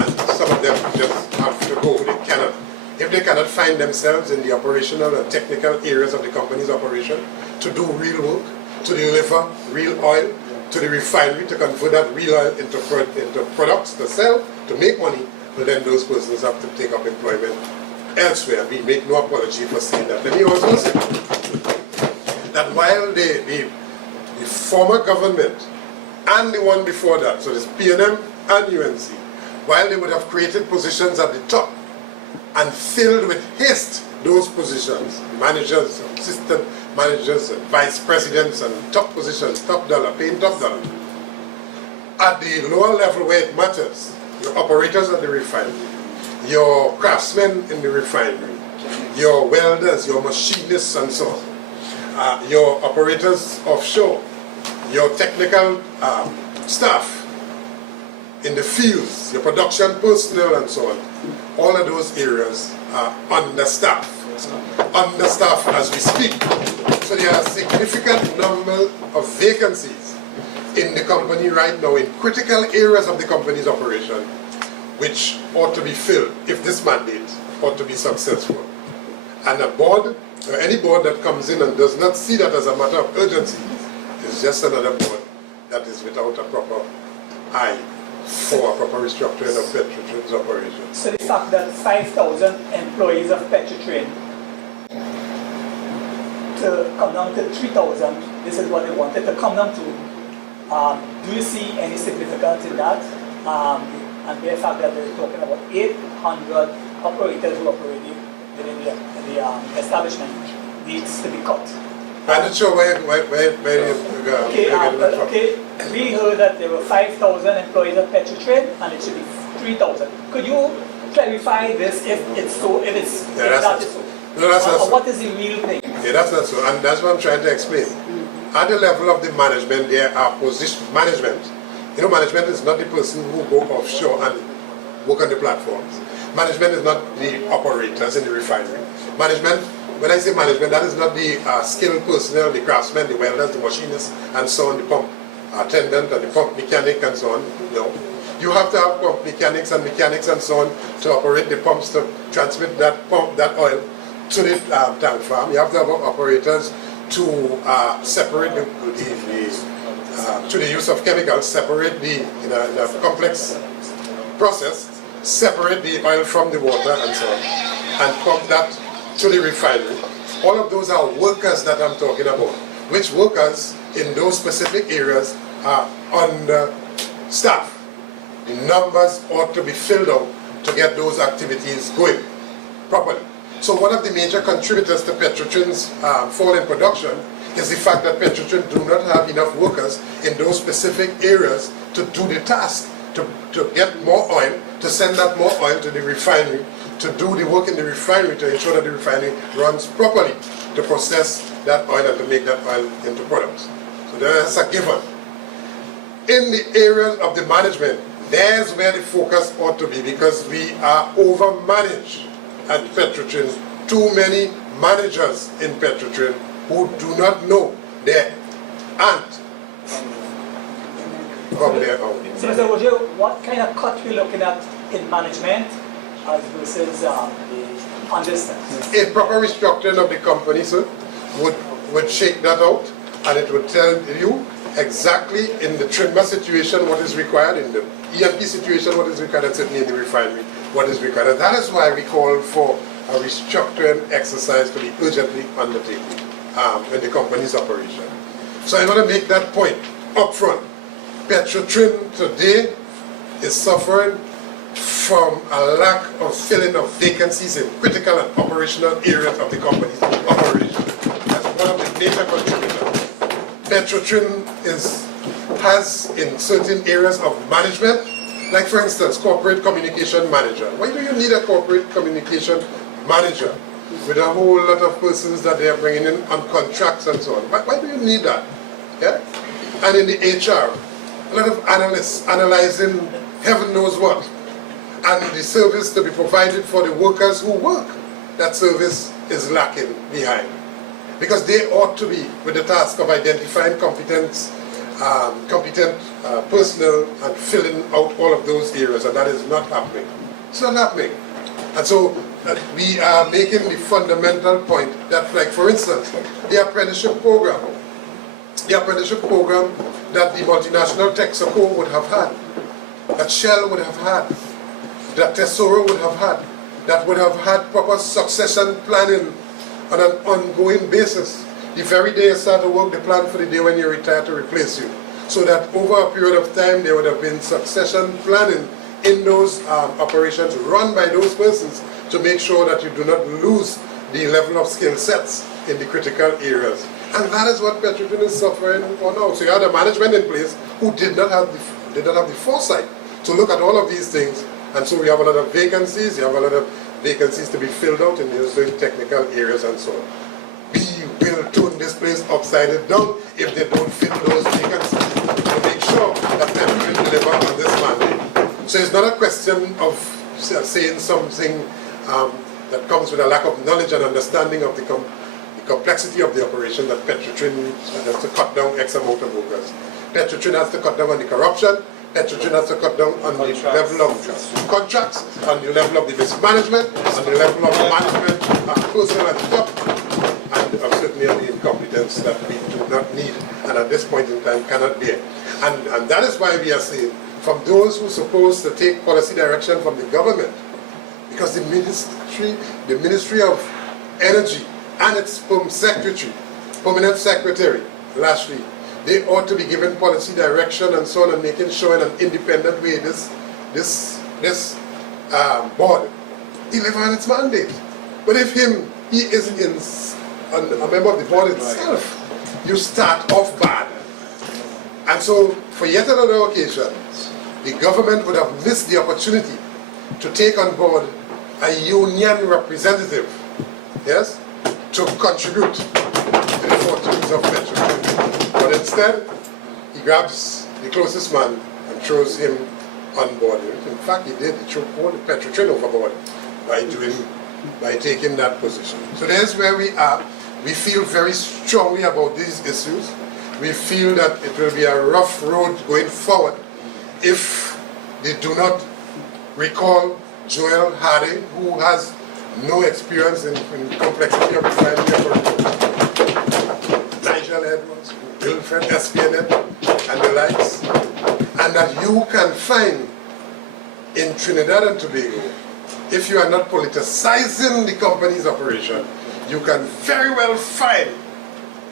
and some of them just have to go. They cannot, if they cannot find themselves in the operational and technical areas of the company's operation to do real work, to deliver real oil to the refinery, to convert that real oil into products to sell, to make money, well then those persons have to take up employment elsewhere. We make no apology for saying that. Let me also say that while the former government and the one before that, so this PNM and UNC, while they would have created positions at the top and filled with haste those positions, managers, assistant managers, and vice presidents, and top positions, top dollar, paying top dollar, at the lower level where it matters, your operators at the refinery, your craftsmen in the refinery, your welders, your machinists, and so on, your operators offshore, your technical staff in the fields, your production personnel, and so on. All of those areas are understaffed. Understaffed as we speak. So there are a significant number of vacancies in the company right now in critical areas of the company's operation, which ought to be filled if this mandate ought to be successful. And a board, or any board that comes in and does not see that as a matter of urgency, is just another board that is without a proper eye for a proper restructuring of Petrotrin's operations. So the fact that 5,000 employees of Petrotrin to come down to 3,000, this is what they wanted to come down to. Do you see any significance in that? And the fact that they're talking about 800 operators who operate within the establishment needs to be cut. I'm not sure where Okay, we heard that there were 5,000 employees of Petrotrin and it should be 3,000. Could you clarify this if it's so, if it's Yeah, if that's that not is so. so? No, that's not so. What is the real thing? Yeah, that's not so, and that's what I'm trying to explain. At the level of the management, there are position management. You know, management is not the person who go offshore and work on the platforms. Management is not the operators in the refinery. Management, when I say management, that is not the skilled personnel, the craftsmen, the welders, the machinists, and so on, the pump attendant and the pump mechanic and so on. No. You have to have pump mechanics and so on to operate the pumps to transmit that pump, that oil to the tank farm. You have to have operators to separate to the use of chemicals, separate in a complex process, separate the oil from the water and so on, and pump that to the refinery. All of those are workers that I'm talking about, which workers in those specific areas are understaffed. The numbers ought to be filled out to get those activities going properly. So one of the major contributors to Petrotrin's fall in production is the fact that Petrotrin do not have enough workers in those specific areas to do the task, to get more oil, to send that more oil to the refinery, to do the work in the refinery to ensure that the refinery runs properly, to process that oil and to make that oil into products. So that's a given. In the areas of the management, there's where the focus ought to be, because we are over-managed at Petrotrin. Too many managers in Petrotrin who do not know their aunt from their own. So Mr. Roget, what kind of cut we're looking at in management as versus the understand? A proper restructuring of the company, sir, would shake that out, and it would tell you exactly in the trimmer situation what is required, in the EMP situation what is required, and certainly in the refinery what is required. And that is why we call for a restructuring exercise to be urgently undertaken in the company's operation. So I want to make that point up front. Petrotrin today is suffering from a lack of filling of vacancies in critical and operational areas of the company's operation. That's one of the major contributors. Petrotrin has in certain areas of management, like for instance, corporate communication manager. Why do you need a corporate communication manager with a whole lot of persons that they are bringing in on contracts and so on? Why do you need that? Yeah? And in the HR, a lot of analysts analyzing heaven knows what, and the service to be provided for the workers who work, that service is lacking behind. Because they ought to be with the task of identifying competent personnel and filling out all of those areas, and that is not happening. It's not happening. And so we are making the fundamental point that, like for instance, the apprenticeship program that the multinational Texaco would have had, that Shell would have had, that Tesoro would have had, that would have had proper succession planning on an ongoing basis. The very day you start to work, the plan for the day when you retire to replace you. So that over a period of time, there would have been succession planning in those operations run by those persons to make sure that you do not lose the level of skill sets in the critical areas. And that is what Petrotrin is suffering for now. So you had a management in place who did not have the foresight to look at all of these things. And so we have a lot of vacancies. You have a lot of vacancies to be filled out in those technical areas and so on. We will turn this place upside down if they don't fill those vacancies to make sure that Petrotrin deliver on this mandate. So it's not a question of saying something that comes with a lack of knowledge and understanding of the complexity of the operation, that Petrotrin has to cut down X amount of workers. Petrotrin has to cut down on the corruption. Petrotrin has to cut down on the level of contracts, on the level of the mismanagement, on the level of management, personnel at the top, and certainly on the incompetence that we do not need, and at this point in time cannot bear. And that is why we are saying, from those who are supposed to take policy direction from the government. Because the Ministry of Energy and its permanent secretary, Lashley, they ought to be given policy direction and so on, and making sure in an independent way this board deliver on its mandate. But if he isn't a member of the board itself, you start off bad. And so, for yet another occasion, the government would have missed the opportunity to take on board a union representative, yes, to contribute to the fortunes of Petrotrin. But instead, he grabs the closest man and throws him on board. In fact, he did. He threw all the Petrotrin overboard by taking that position. So there's where we are. We feel very strongly about these issues. We feel that it will be a rough road going forward if they do not recall Joel Harding, who has no experience in complexity of refinery operations, Nigel Edwards, Wilfred SPNM, and the likes, and that you can find in Trinidad and Tobago, if you are not politicizing the company's operation, you can very well find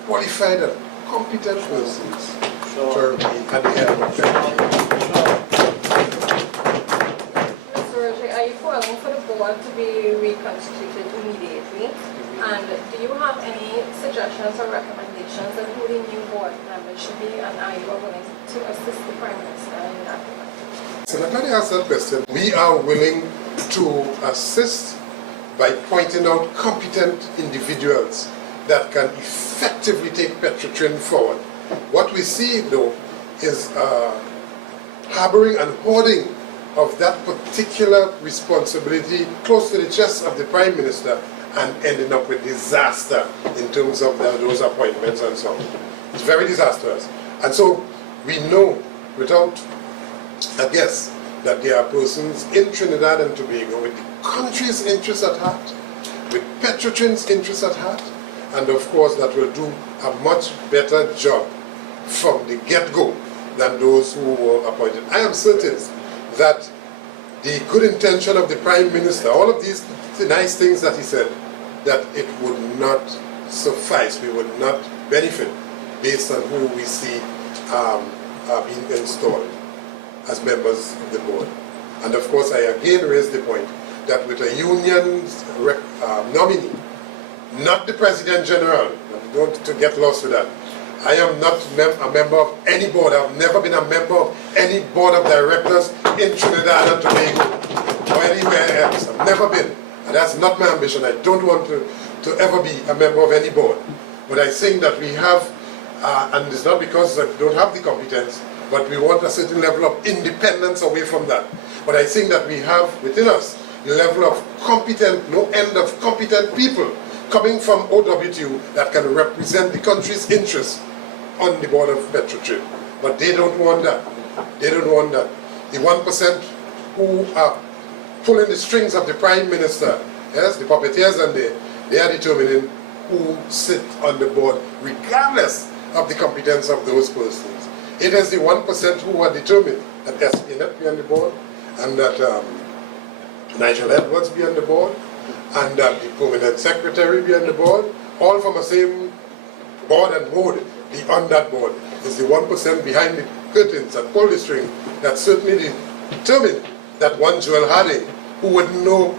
qualified and competent persons to be at the head of a country. Are you calling for the board to be reconstituted immediately? And do you have any suggestions or recommendations on who the new board members should be, and are you willing to assist the Prime Minister in that? So let me answer that question. We are willing to assist by pointing out competent individuals that can effectively take Petrotrin forward. What we see, though, is harboring and hoarding of that particular responsibility close to the chest of the Prime Minister and ending up with disaster in terms of those appointments and so on. It's very disastrous. And so we know without a guess that there are persons in Trinidad and Tobago with the country's interests at heart, with Petrotrin's interests at heart, and of course that will do a much better job from the get-go than those who were appointed. I am certain that the good intention of the Prime Minister, all of these nice things that he said, that it would not suffice, we would not benefit based on who we see being installed as members of the board. And of course I again raise the point that with a union nominee, not the President General, don't to get lost with that. I am not a member of any board. I've never been a member of any board of directors in Trinidad and Tobago or anywhere else. I've never been. And that's not my ambition. I don't want to ever be a member of any board. But I think that we have, and it's not because I don't have the competence, but we want a certain level of independence away from that. But I think that we have within us the level of competent, no end of competent people coming from OWTU that can represent the country's interests on the board of Petrotrin. But they don't want that. They don't want that. The 1% who are pulling the strings of the Prime Minister, yes, the puppeteers, and they are determining who sit on the board, regardless of the competence of those persons. It is the 1% who are determined that SPNet be on the board, and that Nigel Edwards be on the board, and that the permanent secretary be on the board, all from the same board and board. Beyond that board is the 1% behind the curtains that pull the string that certainly determined that one Joel Harding, who would know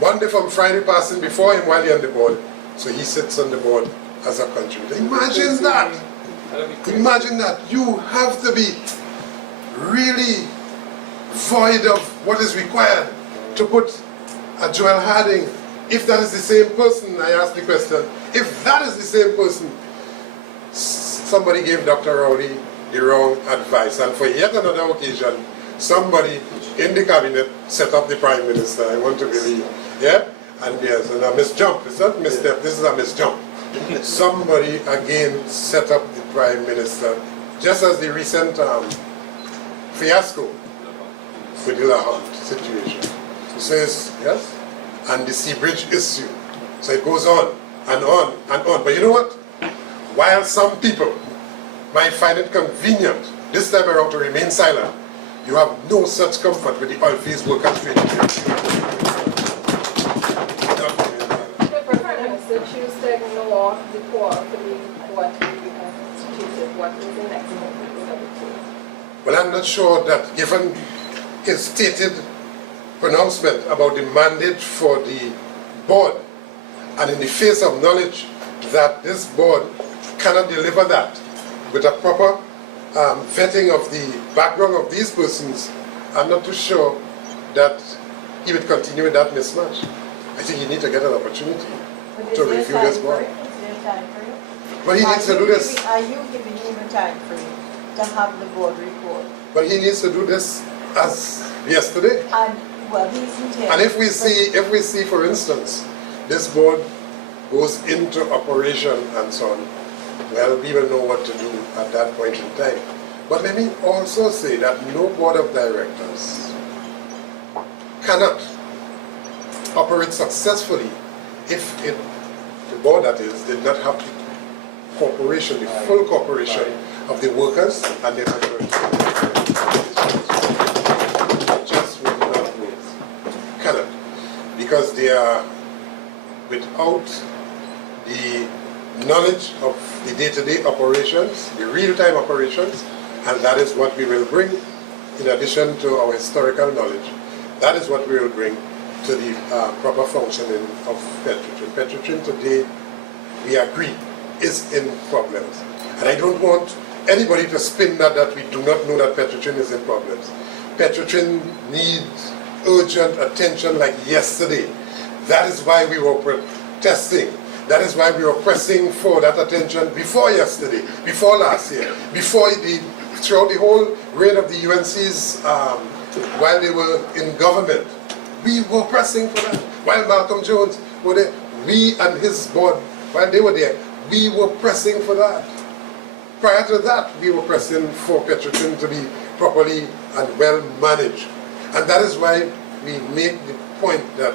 Monday from Friday passing before him while he's on the board, so he sits on the board as a contributor. Imagine that! Imagine that. You have to be really void of what is required to put a Joel Harding. If that is the same person, I ask the question, if that is the same person, somebody gave Dr. Rowley the wrong advice, and for yet another occasion, somebody in the cabinet set up the Prime Minister, I want to believe, yeah? And yes, and a misjump, it's not misstep, this is a misjump. Somebody again set up the Prime Minister, just as the recent fiasco with the Lahant situation. So it's, yes, and the Sea Bridge issue. So it goes on and on and on. But you know what? While some people might find it convenient this time around to remain silent, You have no such comfort with the Oilfields Workers Trade Union. The Prime Minister choose to ignore the call for the board to be reconstituted. What is the next move with OWTU? Well, I'm not sure that given his stated pronouncement about the mandate for the board, and in the face of knowledge that this board cannot deliver that with a proper vetting of the background of these persons, I'm not too sure that he would continue with that mismatch. I think he needs to get an opportunity to review this board. But he needs to do this. Are you giving him a time frame to have the board report? But he needs to do this as yesterday. And, well, he's intended. And if we see, for instance, this board goes into operation and so on, well, we will know what to do at that point in time. But let me also say that no board of directors cannot operate successfully if the board, that is, did not have the cooperation, the full cooperation of the workers and the employees. Just will not work. Cannot. Because they are without the knowledge of the day-to-day operations, the real-time operations, and that is what we will bring in addition to our historical knowledge. That is what we will bring to the proper functioning of Petrotrin. Petrotrin today, we agree, is in problems. And I don't want anybody to spin that we do not know that Petrotrin is in problems. Petrotrin needs urgent attention like yesterday. That is why we were protesting. That is why we were pressing for that attention before yesterday, before last year, throughout the whole reign of the UNCs while they were in government. We were pressing for that. While Malcolm Jones were there, we and his board, while they were there, we were pressing for that. Prior to that, we were pressing for Petrotrin to be properly and well managed. And that is why we make the point that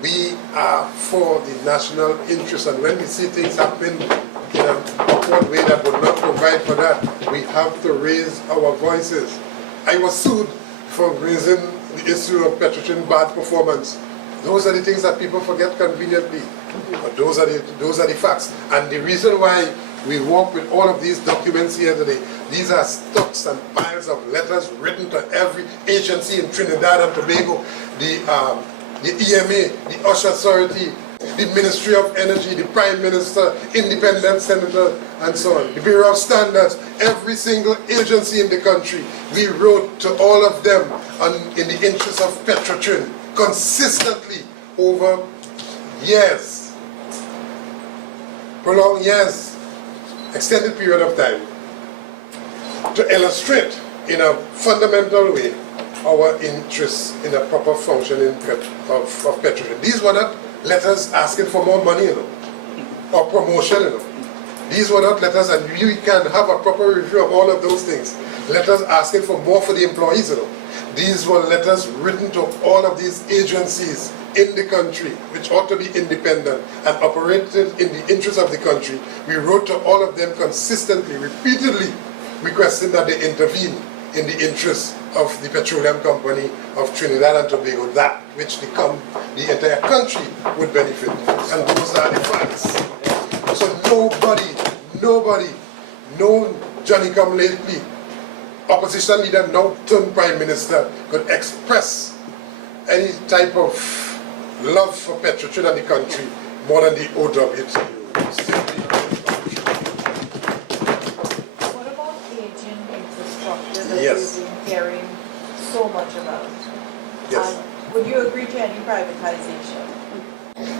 we are for the national interest, and when we see things happen in an awkward way that would not provide for that, we have to raise our voices. I was sued for raising the issue of Petrotrin bad performance. Those are the things that people forget conveniently, but those are the facts. And the reason why we work with all of these documents here today, these are stocks and piles of letters written to every agency in Trinidad and Tobago, the EMA, the OSH Authority, the Ministry of Energy, the Prime Minister, independent senator, and so on. The Bureau of Standards, every single agency in the country, we wrote to all of them in the interest of Petrotrin consistently over years, prolonged years, extended period of time, to illustrate in a fundamental way our interests in a proper functioning of Petrotrin. These were not letters asking for more money, or promotion, These were not letters, and we can have a proper review of all of those things. Letters asking for more for the employees, These were letters written to all of these agencies in the country, which ought to be independent and operated in the interest of the country. We wrote to all of them consistently, repeatedly, requesting that they intervene in the interest of the petroleum company of Trinidad and Tobago, that which the entire country would benefit. And those are the facts. So nobody, no Johnny-come-lately opposition leader, now turned Prime Minister, could express any type of love for Petrotrin and the country more than the OWTU. Aging infrastructure that Yes. you've been hearing so much about? Yes. Would you agree to any privatization?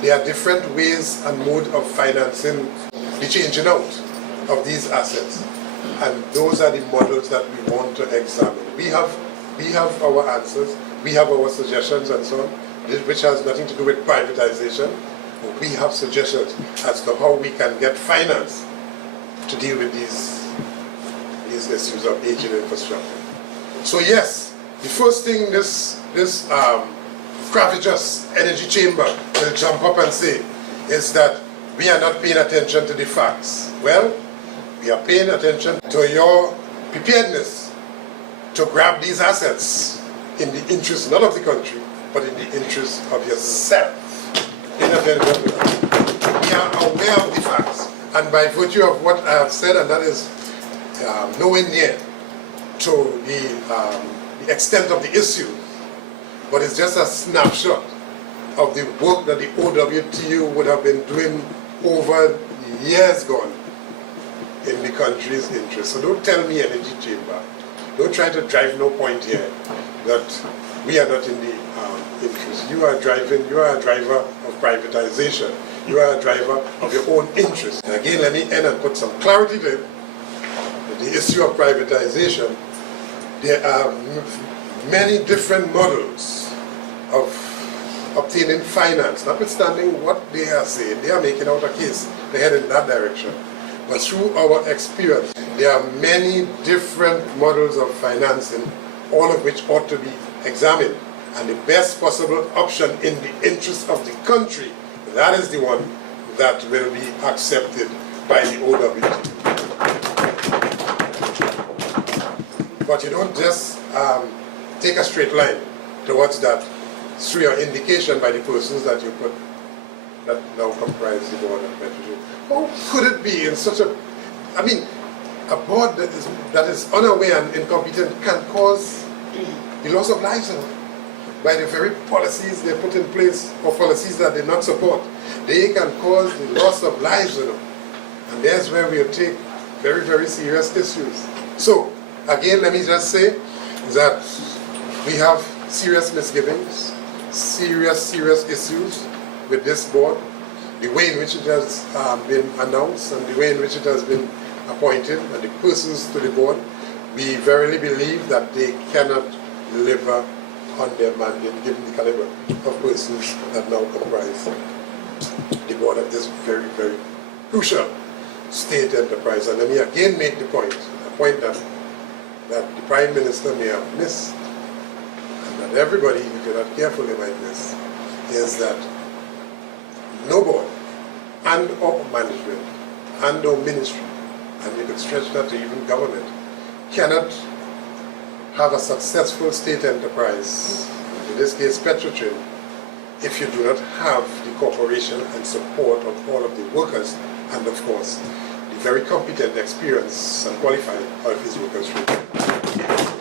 There are different ways and modes of financing the changing out of these assets. And those are the models that we want to examine. We have our answers, we have our suggestions and so on, which has nothing to do with privatization. But we have suggestions as to how we can get finance to deal with these issues of aging infrastructure. So yes, the first thing this Cravagous energy chamber will jump up and say is that we are not paying attention to the facts. Well, we are paying attention to your preparedness to grab these assets in the interest not of the country, but in the interest of yourself. We are aware of the facts, and by virtue of what I have said, and that is nowhere near to the extent of the issue, but it's just a snapshot of the work that the OWTU would have been doing over years gone in the country's interest. So don't tell me, energy chamber, don't try to drive no point here that we are not in the interest. You are a driver of privatization. You are a driver of your own interest. And again, let me end and put some clarity to it. The issue of privatization, there are many different models of obtaining finance, notwithstanding what they are saying. They are making out a case, they head in that direction. But through our experience, there are many different models of financing, all of which ought to be examined. And the best possible option in the interest of the country, that is the one that will be accepted by the OWTU. But you don't just take a straight line towards that through your indication by the persons that you put that now comprise the board of Petrotrin. How could it be in such a, I mean, a board that is unaware and incompetent can cause the loss of lives by the very policies they put in place or policies that they not support. They can cause the loss of lives, and that's where we take very, very serious issues. So, again, let me just say that we have serious misgivings, serious issues with this board, the way in which it has been announced and the way in which it has been appointed and the persons to the board. We verily believe that they cannot deliver on their mandate given the caliber of persons that now comprise the board of this very, very crucial state enterprise. And let me again make the point, a point that the Prime Minister may have missed, and that everybody, if you're not careful, might miss, is that no board and or management and or ministry, and you could stretch that to even government, cannot have a successful state enterprise, in this case Petrotrin, if you do not have the cooperation and support of all of the workers and of course the very competent, experienced and qualified Oilfields Workers Trade Union.